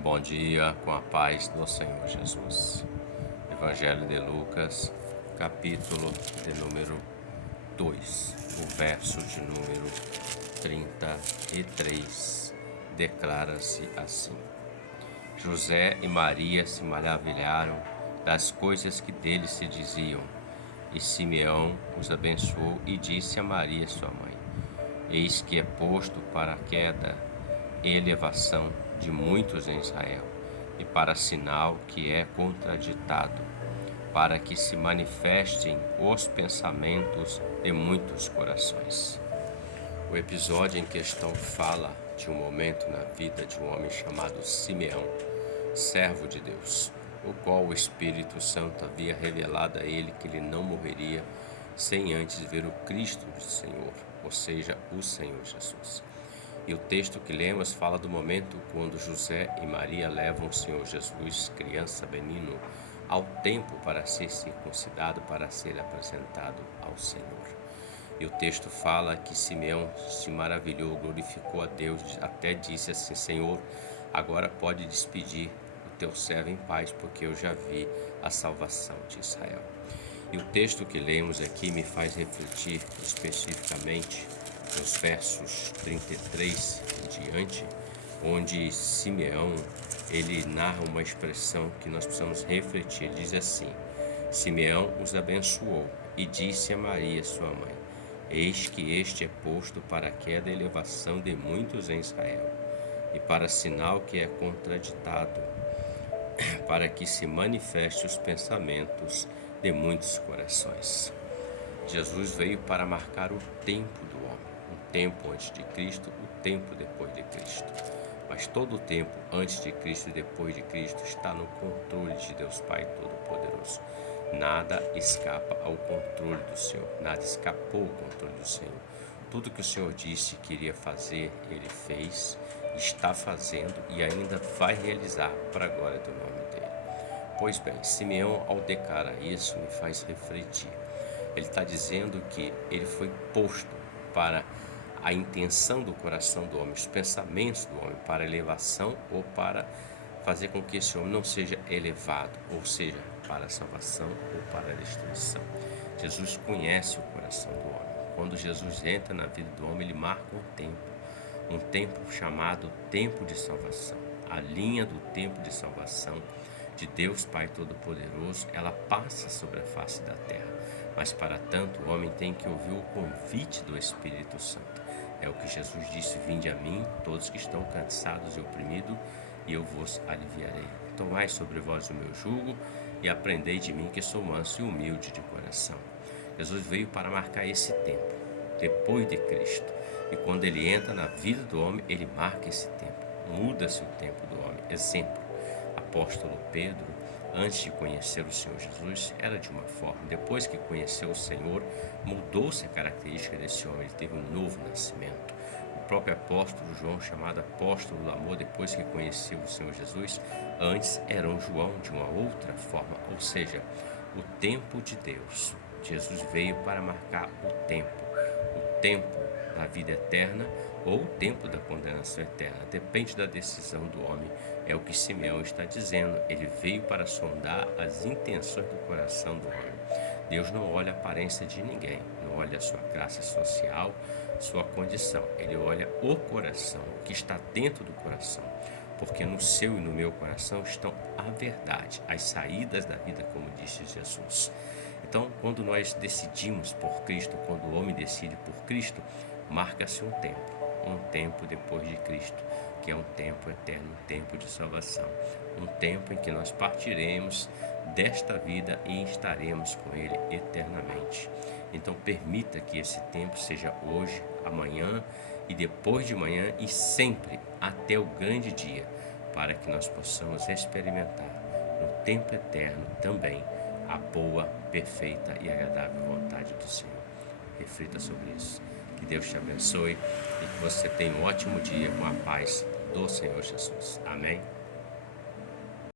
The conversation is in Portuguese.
Bom dia, com a paz do Senhor Jesus. Evangelho de Lucas, capítulo de número 2, o verso de número 33, declara-se assim: José e Maria se maravilharam das coisas que deles se diziam, e Simeão os abençoou e disse a Maria, sua mãe: Eis que é posto para a queda e elevação de muitos em Israel, e para sinal que é contraditado, para que se manifestem os pensamentos de muitos corações. O episódio em questão fala de um momento na vida de um homem chamado Simeão, servo de Deus, o qual o Espírito Santo havia revelado a ele que ele não morreria sem antes ver o Cristo do Senhor, ou seja, o Senhor Jesus. E o texto que lemos fala do momento quando José e Maria levam o Senhor Jesus, criança menino, ao templo para ser circuncidado, para ser apresentado ao Senhor. E o texto fala que Simeão se maravilhou, glorificou a Deus, até disse assim: Senhor, agora pode despedir o teu servo em paz, porque eu já vi a salvação de Israel. E o texto que lemos aqui me faz refletir especificamente nos versos 33 em diante, onde Simeão ele narra uma expressão que nós precisamos refletir. Ele diz assim: Simeão os abençoou e disse a Maria, sua mãe: Eis que este é posto para a queda e elevação de muitos em Israel, e para sinal que é contraditado, para que se manifeste os pensamentos de muitos corações. Jesus veio para marcar o tempo do homem, um tempo antes de Cristo, o tempo depois de Cristo. Mas todo o tempo antes de Cristo e depois de Cristo está no controle de Deus Pai Todo-Poderoso. Nada escapa ao controle do Senhor, nada escapou ao controle do Senhor. Tudo que o Senhor disse que iria fazer, Ele fez, está fazendo e ainda vai realizar para a glória do nome dEle. Pois bem, Simeão, ao declarar isso, me faz refletir. Ele está dizendo que ele foi posto para a intenção do coração do homem, os pensamentos do homem, para elevação ou para fazer com que esse homem não seja elevado, ou seja, para a salvação ou para a destruição. Jesus conhece o coração do homem. Quando Jesus entra na vida do homem, ele marca um tempo chamado tempo de salvação. A linha do tempo de salvação de Deus Pai Todo-Poderoso, ela passa sobre a face da terra. Mas para tanto, o homem tem que ouvir o convite do Espírito Santo. É o que Jesus disse: Vinde a mim, todos que estão cansados e oprimidos, e eu vos aliviarei. Tomai sobre vós o meu jugo e aprendei de mim, que sou manso e humilde de coração. Jesus veio para marcar esse tempo, depois de Cristo. E quando ele entra na vida do homem, ele marca esse tempo. Muda-se o tempo do homem. Exemplo: apóstolo Pedro, antes de conhecer o Senhor Jesus, era de uma forma. Depois que conheceu o Senhor, mudou-se a característica desse homem. Ele teve um novo nascimento. O próprio apóstolo João, chamado apóstolo do amor, depois que conheceu o Senhor Jesus, antes era um João de uma outra forma. Ou seja, o tempo de Deus. Jesus veio para marcar o tempo da vida eterna ou o tempo da condenação eterna. Depende da decisão do homem. É o que Simeão está dizendo. Ele veio para sondar as intenções do coração do homem. Deus não olha a aparência de ninguém, não olha a sua classe social, sua condição. Ele olha o coração, o que está dentro do coração. Porque no seu e no meu coração estão a verdade, as saídas da vida, como disse Jesus. Então, quando nós decidimos por Cristo, quando o homem decide por Cristo, marca-se um tempo depois de Cristo, que é um tempo eterno, um tempo de salvação, um tempo em que nós partiremos desta vida e estaremos com Ele eternamente. Então, permita que esse tempo seja hoje, amanhã e depois de manhã e sempre até o grande dia, para que nós possamos experimentar no tempo eterno também a boa, perfeita e agradável vontade do Senhor. Reflita sobre isso. Que Deus te abençoe e que você tenha um ótimo dia com a paz do Senhor Jesus. Amém?